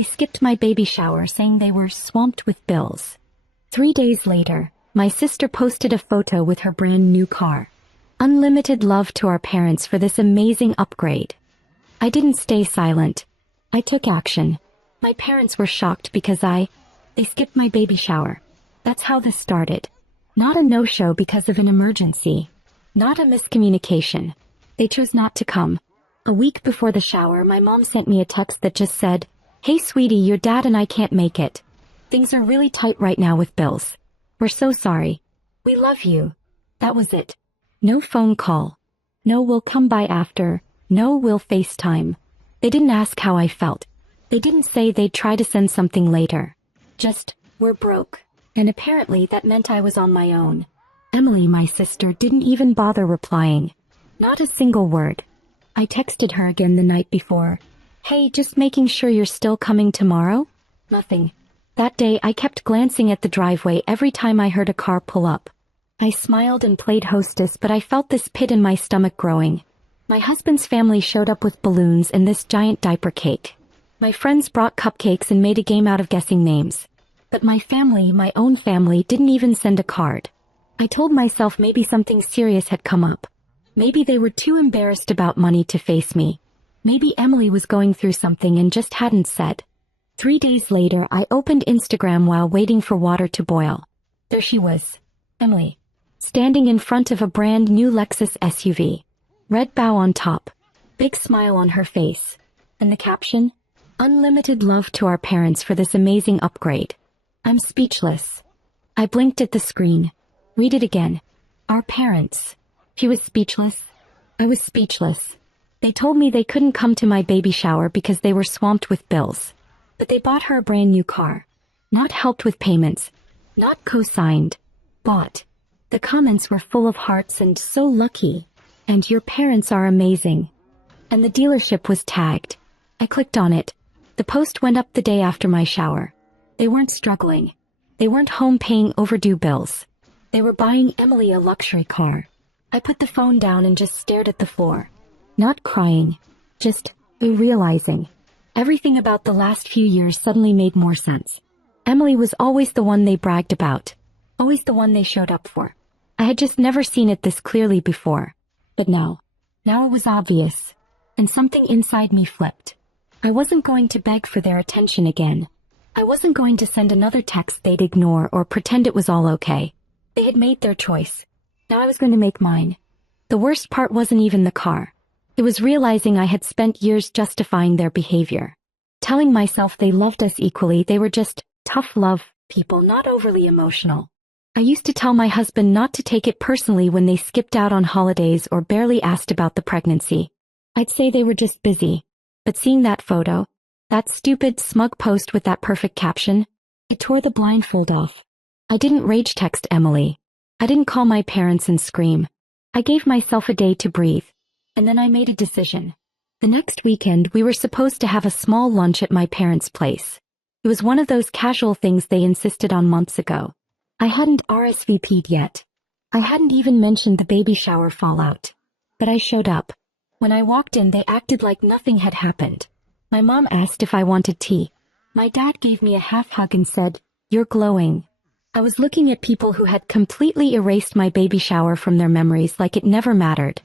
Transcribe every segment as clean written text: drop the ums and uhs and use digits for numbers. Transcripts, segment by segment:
They skipped my baby shower, saying they were swamped with bills. 3 days later, my sister posted a photo with her brand new car. Unlimited love to our parents for this amazing upgrade. I didn't stay silent. I took action. My parents were shocked because they skipped my baby shower. That's how this started. Not a no-show because of an emergency. Not a miscommunication. They chose not to come. A week before the shower, my mom sent me a text that just said, "Hey sweetie, your dad and I can't make it. Things are really tight right now with bills. We're so sorry. We love you." That was it. No phone call. No "we'll come by after." No "we'll FaceTime." They didn't ask how I felt. They didn't say they'd try to send something later. Just, "We're broke." And apparently that meant I was on my own. Emily, my sister, didn't even bother replying. Not a single word. I texted her again the night before. "Hey, just making sure you're still coming tomorrow?" Nothing. That day I kept glancing at the driveway every time I heard a car pull up. I smiled and played hostess, but I felt this pit in my stomach growing. My husband's family showed up with balloons and this giant diaper cake. My friends brought cupcakes and made a game out of guessing names. But my family, my own family, didn't even send a card. I told myself maybe something serious had come up. Maybe they were too embarrassed about money to face me. Maybe Emily was going through something and just hadn't said. 3 days later, I opened Instagram while waiting for water to boil. There she was, Emily, standing in front of a brand new Lexus SUV. Red bow on top, big smile on her face. And the caption? "Unlimited love to our parents for this amazing upgrade." I'm speechless. I blinked at the screen. Read it again. Our parents. She was speechless. I was speechless. They told me they couldn't come to my baby shower because they were swamped with bills. But they bought her a brand new car. Not helped with payments. Not co-signed. Bought. The comments were full of hearts and "so lucky." And "your parents are amazing." And the dealership was tagged. I clicked on it. The post went up the day after my shower. They weren't struggling. They weren't home paying overdue bills. They were buying Emily a luxury car. I put the phone down and just stared at the floor. Not crying. Just realizing. Everything about the last few years suddenly made more sense. Emily was always the one they bragged about. Always the one they showed up for. I had just never seen it this clearly before. But now it was obvious. And something inside me flipped. I wasn't going to beg for their attention again. I wasn't going to send another text they'd ignore or pretend it was all okay. They had made their choice. Now I was going to make mine. The worst part wasn't even the car. It was realizing I had spent years justifying their behavior. Telling myself they loved us equally, they were just tough love people, not overly emotional. I used to tell my husband not to take it personally when they skipped out on holidays or barely asked about the pregnancy. I'd say they were just busy. But seeing that photo, that stupid, smug post with that perfect caption, it tore the blindfold off. I didn't rage text Emily. I didn't call my parents and scream. I gave myself a day to breathe. And then I made a decision. The next weekend, we were supposed to have a small lunch at my parents' place. It was one of those casual things they insisted on months ago. I hadn't RSVP'd yet. I hadn't even mentioned the baby shower fallout. But I showed up. When I walked in, they acted like nothing had happened. My mom asked if I wanted tea. My dad gave me a half hug and said, "You're glowing." I was looking at people who had completely erased my baby shower from their memories like it never mattered.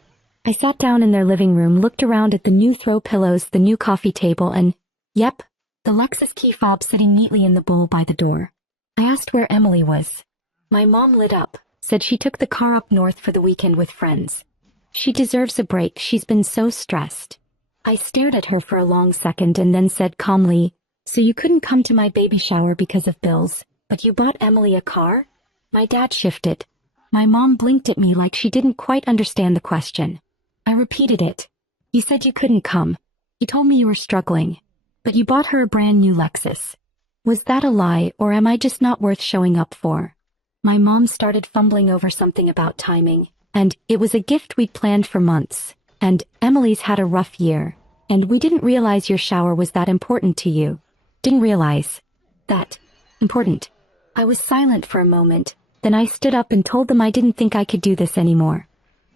I sat down in their living room, looked around at the new throw pillows, the new coffee table, and, yep, the Lexus key fob sitting neatly in the bowl by the door. I asked where Emily was. My mom lit up, said she took the car up north for the weekend with friends. She deserves a break, she's been so stressed. I stared at her for a long second and then said calmly, "So you couldn't come to my baby shower because of bills, but you bought Emily a car?" My dad shifted. My mom blinked at me like she didn't quite understand the question. I repeated it. "You said you couldn't come. You told me you were struggling. But you bought her a brand new Lexus. Was that a lie, or am I just not worth showing up for?" My mom started fumbling over something about timing, and it was a gift we'd planned for months. And Emily's had a rough year, and we didn't realize your shower was that important to you. Didn't realize. That important. I was silent for a moment, then I stood up and told them I didn't think I could do this anymore.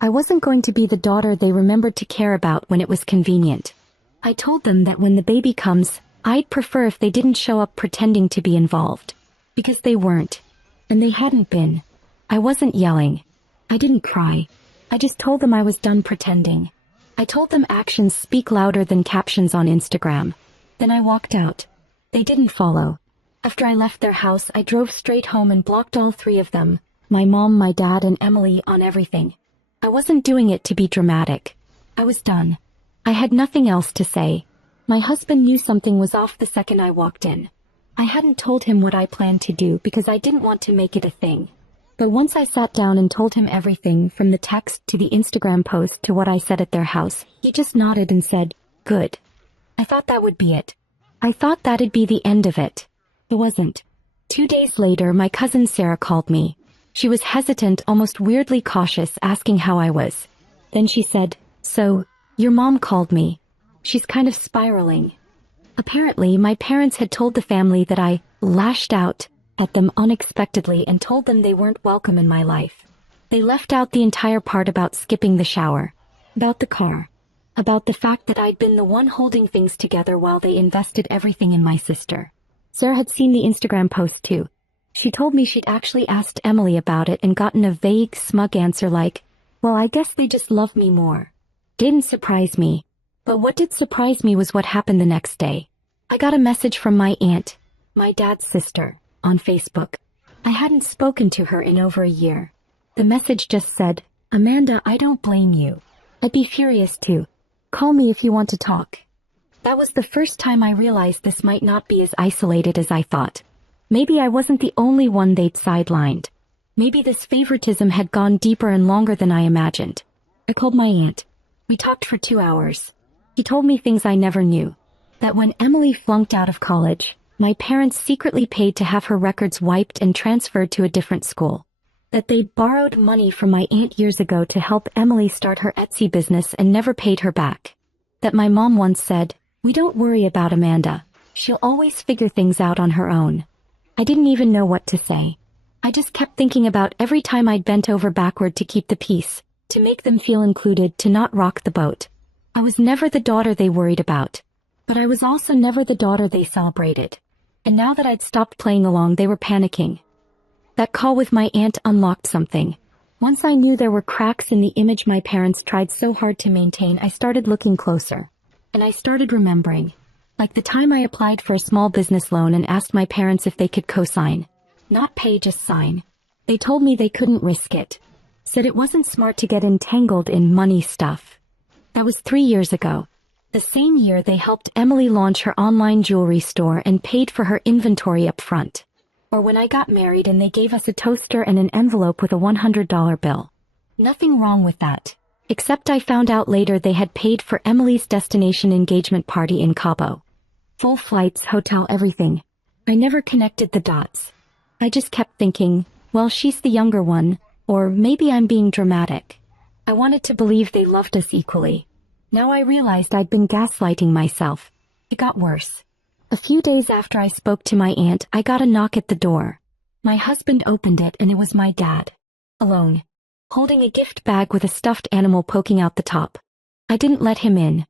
I wasn't going to be the daughter they remembered to care about when it was convenient. I told them that when the baby comes, I'd prefer if they didn't show up pretending to be involved. Because they weren't. And they hadn't been. I wasn't yelling. I didn't cry. I just told them I was done pretending. I told them actions speak louder than captions on Instagram. Then I walked out. They didn't follow. After I left their house, I drove straight home and blocked all three of them, my mom, my dad, and Emily, on everything. I wasn't doing it to be dramatic. I was done. I had nothing else to say. My husband knew something was off the second I walked in. I hadn't told him what I planned to do because I didn't want to make it a thing. But once I sat down and told him everything, from the text to the Instagram post to what I said at their house, he just nodded and said, "Good." I thought that would be it. I thought that'd be the end of it. It wasn't. 2 days later, my cousin Sarah called me. She was hesitant, almost weirdly cautious, asking how I was. Then she said, "So, your mom called me. She's kind of spiraling." Apparently, my parents had told the family that I lashed out at them unexpectedly and told them they weren't welcome in my life. They left out the entire part about skipping the shower, about the car, about the fact that I'd been the one holding things together while they invested everything in my sister. Sarah had seen the Instagram post too. She told me she'd actually asked Emily about it and gotten a vague, smug answer like, "Well, I guess they just love me more." Didn't surprise me. But what did surprise me was what happened the next day. I got a message from my aunt, my dad's sister, on Facebook. I hadn't spoken to her in over a year. The message just said, "Amanda, I don't blame you. I'd be furious too. Call me if you want to talk." That was the first time I realized this might not be as isolated as I thought. Maybe I wasn't the only one they'd sidelined. Maybe this favoritism had gone deeper and longer than I imagined. I called my aunt. We talked for 2 hours. He told me things I never knew. That when Emily flunked out of college, my parents secretly paid to have her records wiped and transferred to a different school. That they'd borrowed money from my aunt years ago to help Emily start her Etsy business and never paid her back. That my mom once said, "We don't worry about Amanda. She'll always figure things out on her own." I didn't even know what to say. I just kept thinking about every time I'd bent over backward to keep the peace, to make them feel included, to not rock the boat. I was never the daughter they worried about. But I was also never the daughter they celebrated. And now that I'd stopped playing along, they were panicking. That call with my aunt unlocked something. Once I knew there were cracks in the image my parents tried so hard to maintain, I started looking closer. And I started remembering. Like the time I applied for a small business loan and asked my parents if they could co-sign. Not pay, just sign. They told me they couldn't risk it. Said it wasn't smart to get entangled in money stuff. That was 3 years ago. The same year they helped Emily launch her online jewelry store and paid for her inventory up front. Or when I got married and they gave us a toaster and an envelope with a $100 bill. Nothing wrong with that. Except I found out later they had paid for Emily's destination engagement party in Cabo. Full flights, hotel, everything. I never connected the dots. I just kept thinking, well, she's the younger one, or maybe I'm being dramatic. I wanted to believe they loved us equally. Now I realized I'd been gaslighting myself. It got worse. A few days after I spoke to my aunt, I got a knock at the door. My husband opened it and it was my dad. Alone. Holding a gift bag with a stuffed animal poking out the top. I didn't let him in.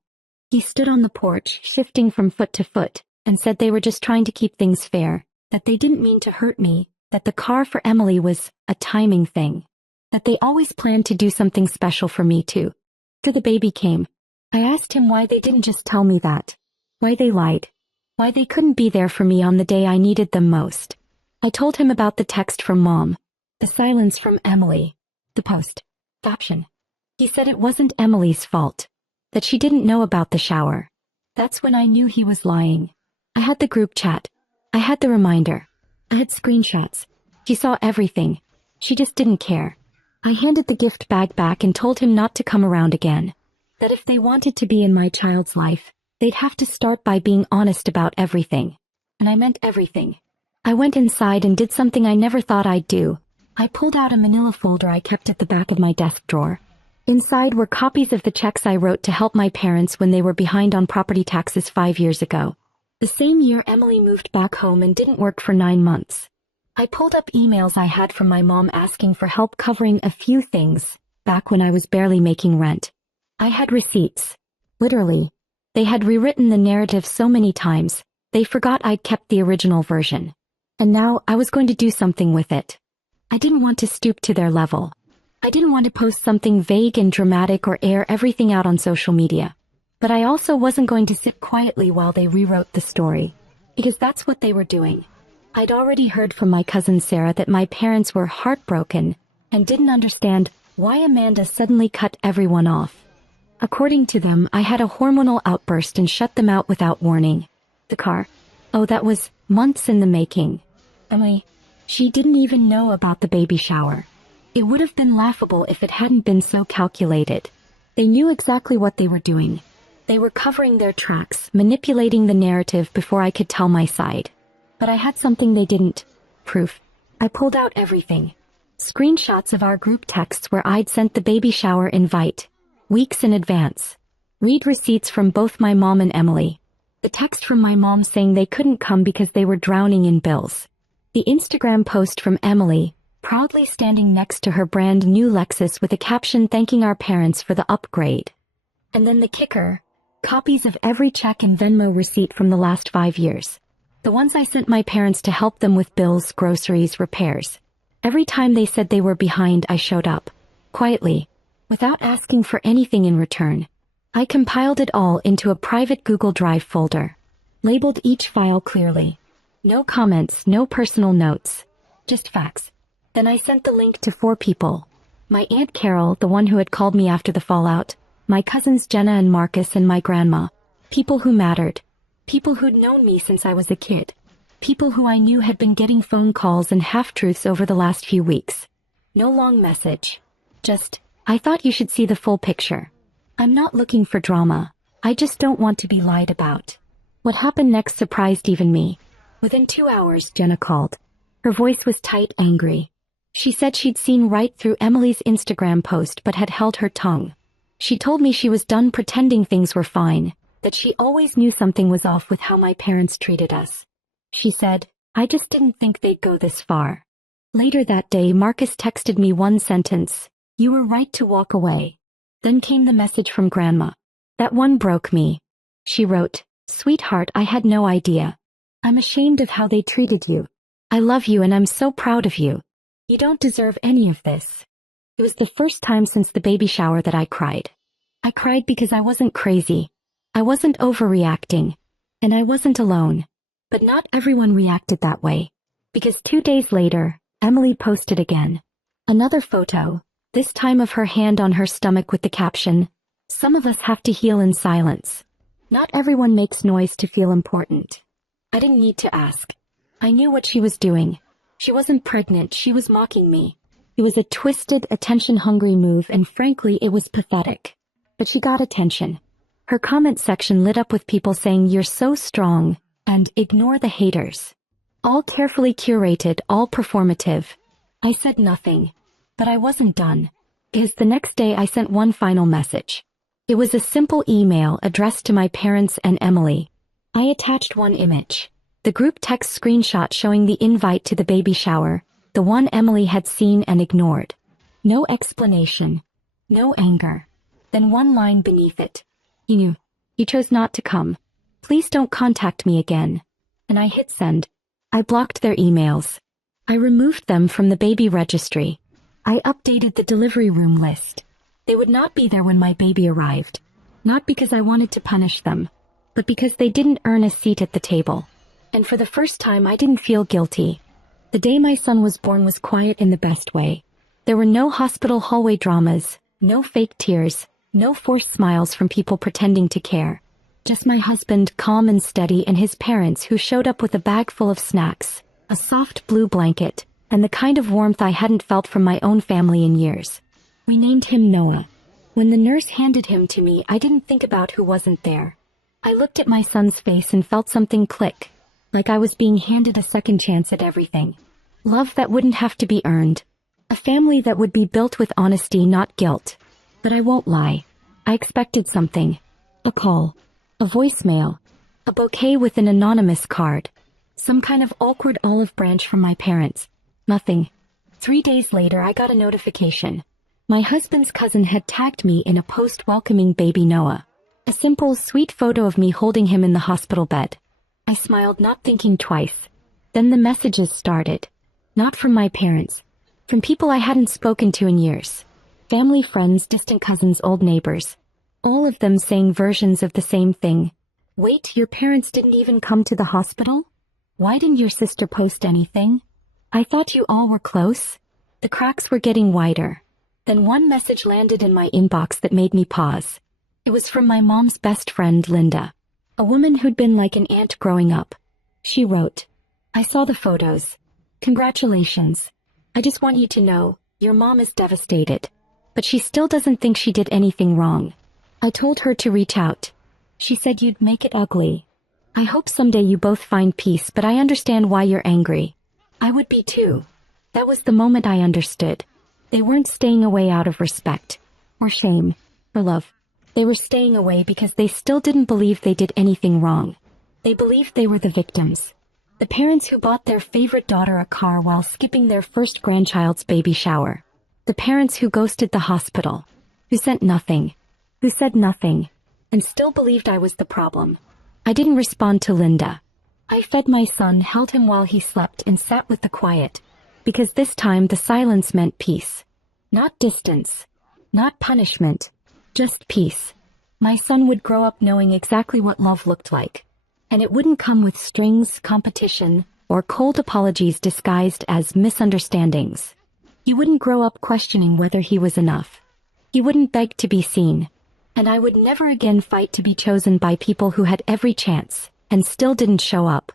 He stood on the porch, shifting from foot to foot, and said they were just trying to keep things fair, that they didn't mean to hurt me, that the car for Emily was a timing thing, that they always planned to do something special for me too. After the baby came, I asked him why they didn't just tell me that, why they lied, why they couldn't be there for me on the day I needed them most. I told him about the text from Mom, the silence from Emily, the post, caption. He said it wasn't Emily's fault, that she didn't know about the shower. That's when I knew he was lying. I had the group chat. I had the reminder. I had screenshots. She saw everything. She just didn't care. I handed the gift bag back and told him not to come around again. That if they wanted to be in my child's life, they'd have to start by being honest about everything. And I meant everything. I went inside and did something I never thought I'd do. I pulled out a manila folder I kept at the back of my desk drawer. Inside were copies of the checks I wrote to help my parents when they were behind on property taxes 5 years ago. The same year Emily moved back home and didn't work for 9 months. I pulled up emails I had from my mom asking for help covering a few things, back when I was barely making rent. I had receipts. Literally. They had rewritten the narrative so many times, They forgot I'd kept the original version. And now I was going to do something with it. I didn't want to stoop to their level. I didn't want to post something vague and dramatic or air everything out on social media. But I also wasn't going to sit quietly while they rewrote the story, because that's what they were doing. I'd already heard from my cousin Sarah that my parents were heartbroken and didn't understand why Amanda suddenly cut everyone off. According to them, I had a hormonal outburst and shut them out without warning. The car. Oh, that was months in the making. Emily, she didn't even know about the baby shower. It would have been laughable if it hadn't been so calculated. They knew exactly what they were doing. They were covering their tracks, manipulating the narrative before I could tell my side. But I had something they didn't. Proof. I pulled out everything. Screenshots of our group texts where I'd sent the baby shower invite, weeks in advance. Read receipts from both my mom and Emily. The text from my mom saying they couldn't come because they were drowning in bills. The Instagram post from Emily, proudly standing next to her brand new Lexus with a caption thanking our parents for the upgrade. And then the kicker, copies of every check and Venmo receipt from the last 5 years. The ones I sent my parents to help them with bills, groceries, repairs. Every time they said they were behind, I showed up. Quietly, without asking for anything in return. I compiled it all into a private Google Drive folder. Labeled each file clearly. No comments, no personal notes. Just facts. Then I sent the link to 4 people. My Aunt Carol, the one who had called me after the fallout. My cousins Jenna and Marcus, and my grandma. People who mattered. People who'd known me since I was a kid. People who I knew had been getting phone calls and half-truths over the last few weeks. No long message. Just, I thought you should see the full picture. I'm not looking for drama. I just don't want to be lied about. What happened next surprised even me. Within 2 hours, Jenna called. Her voice was tight, angry. She said she'd seen right through Emily's Instagram post but had held her tongue. She told me she was done pretending things were fine, that she always knew something was off with how my parents treated us. She said, I just didn't think they'd go this far. Later that day, Marcus texted me one sentence, "You were right to walk away." Then came the message from Grandma. That one broke me. She wrote, "Sweetheart, I had no idea. I'm ashamed of how they treated you. I love you and I'm so proud of you. You don't deserve any of this." It was the first time since the baby shower that I cried. I cried because I wasn't crazy. I wasn't overreacting. And I wasn't alone. But not everyone reacted that way. Because 2 days later, Emily posted again. Another photo, this time of her hand on her stomach with the caption, "Some of us have to heal in silence. Not everyone makes noise to feel important." I didn't need to ask. I knew what she was doing. She wasn't pregnant, she was mocking me. It was a twisted, attention-hungry move, and frankly, it was pathetic. But she got attention. Her comment section lit up with people saying, "You're so strong," and "Ignore the haters." All carefully curated, all performative. I said nothing. But I wasn't done. Because the next day I sent one final message. It was a simple email addressed to my parents and Emily. I attached one image. The group text screenshot showing the invite to the baby shower, the one Emily had seen and ignored. No explanation. No anger. Then one line beneath it. "You knew. You chose not to come. Please don't contact me again." And I hit send. I blocked their emails. I removed them from the baby registry. I updated the delivery room list. They would not be there when my baby arrived. Not because I wanted to punish them, but because they didn't earn a seat at the table. And for the first time, I didn't feel guilty. The day my son was born was quiet in the best way. There were no hospital hallway dramas, no fake tears, no forced smiles from people pretending to care. Just my husband, calm and steady, and his parents who showed up with a bag full of snacks, a soft blue blanket, and the kind of warmth I hadn't felt from my own family in years. We named him Noah. When the nurse handed him to me, I didn't think about who wasn't there. I looked at my son's face and felt something click. Like I was being handed a second chance at everything. Love that wouldn't have to be earned. A family that would be built with honesty, not guilt. But I won't lie. I expected something. A call. A voicemail. A bouquet with an anonymous card. Some kind of awkward olive branch from my parents. Nothing. 3 days later, I got a notification. My husband's cousin had tagged me in a post welcoming baby Noah. A simple, sweet photo of me holding him in the hospital bed. I smiled, not thinking twice. Then the messages started. Not from my parents. From people I hadn't spoken to in years. Family, friends, distant cousins, old neighbors. All of them saying versions of the same thing. Wait, your parents didn't even come to the hospital? Why didn't your sister post anything? I thought you all were close. The cracks were getting wider. Then one message landed in my inbox that made me pause. It was from my mom's best friend, Linda. A woman who'd been like an aunt growing up. She wrote, I saw the photos. Congratulations. I just want you to know, your mom is devastated. But she still doesn't think she did anything wrong. I told her to reach out. She said you'd make it ugly. I hope someday you both find peace, but I understand why you're angry. I would be too. That was the moment I understood. They weren't staying away out of respect, or shame, or love. They were staying away because they still didn't believe they did anything wrong. They believed they were the victims. The parents who bought their favorite daughter a car while skipping their first grandchild's baby shower. The parents who ghosted the hospital. Who sent nothing. Who said nothing. And still believed I was the problem. I didn't respond to Linda. I fed my son, held him while he slept, and sat with the quiet. Because this time the silence meant peace. Not distance. Not punishment. Just peace. My son would grow up knowing exactly what love looked like. And it wouldn't come with strings, competition, or cold apologies disguised as misunderstandings. He wouldn't grow up questioning whether he was enough. He wouldn't beg to be seen. And I would never again fight to be chosen by people who had every chance and still didn't show up.